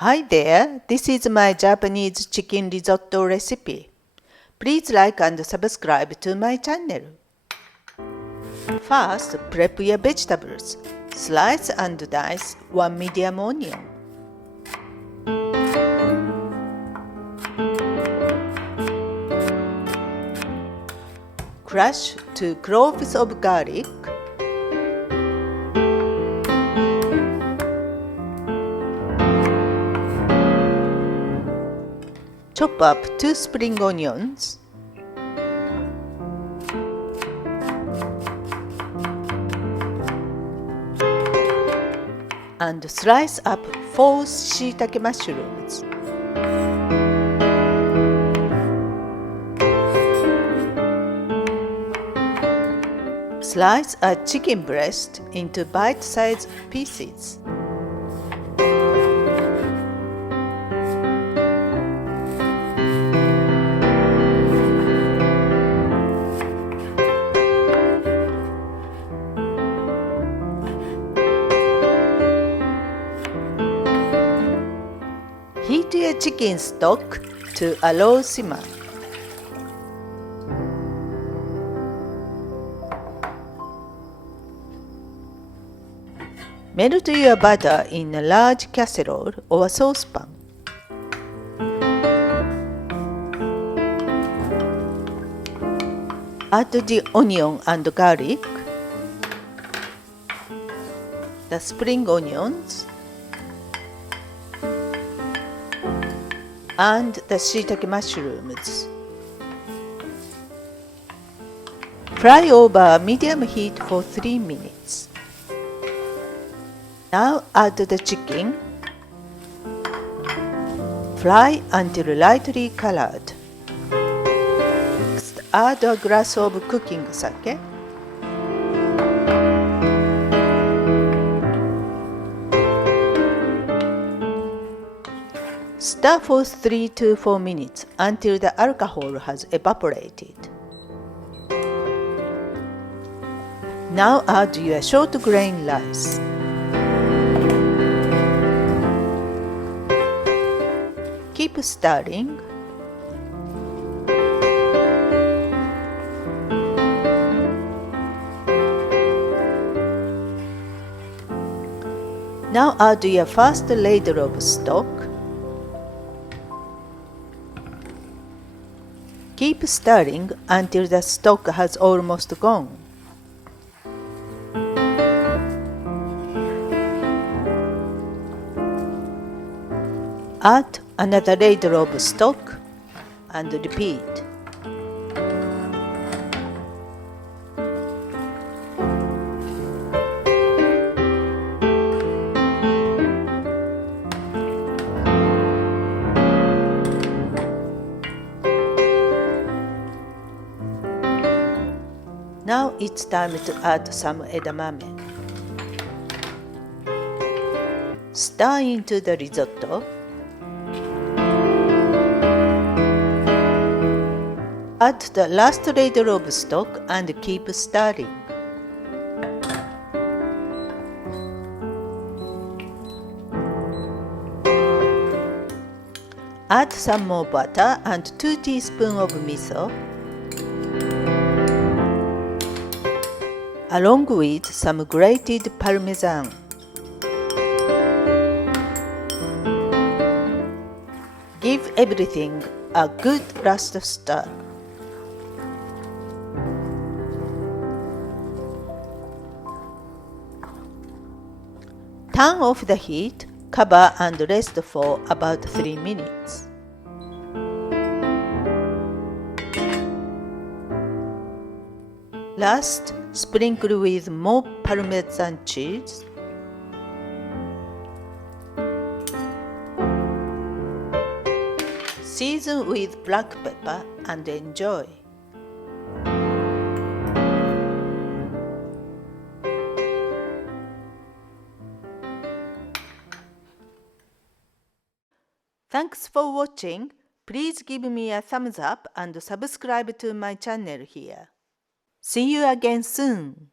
Hi there, this is my Japanese chicken risotto recipe. Please like and subscribe to my channel. First, prep your vegetables. Slice and dice 1 medium onion. Crush 2 cloves of garlic. Chop up 2 spring onions. And slice up 4 shiitake mushrooms. Slice a chicken breast into bite-sized pieces. Heat your chicken stock to a low simmer. Melt your butter in a large casserole or saucepan. Add the onion and garlic, the spring onions, and the shiitake mushrooms. Fry over medium heat for 3 minutes. Now add the chicken. Fry until lightly colored. Next, add a glass of cooking sake. Stir for 3 to 4 minutes until the alcohol has evaporated. Now add your short grain rice. Keep stirring. Now add your first ladle of stock. Keep stirring until the stock has almost gone. Add another ladle of stock and repeat. Now it's time to add some edamame. Stir into the risotto. Add the last ladle of stock and keep stirring. Add some more butter and 2 teaspoons of miso, along with some grated parmesan. Give everything a good last stir. Turn off the heat, cover and rest for about 3 minutes. Last, sprinkle with more Parmesan cheese. Season with black pepper and enjoy. Thanks for watching. Please give me a thumbs up and subscribe to my channel here. See you again soon.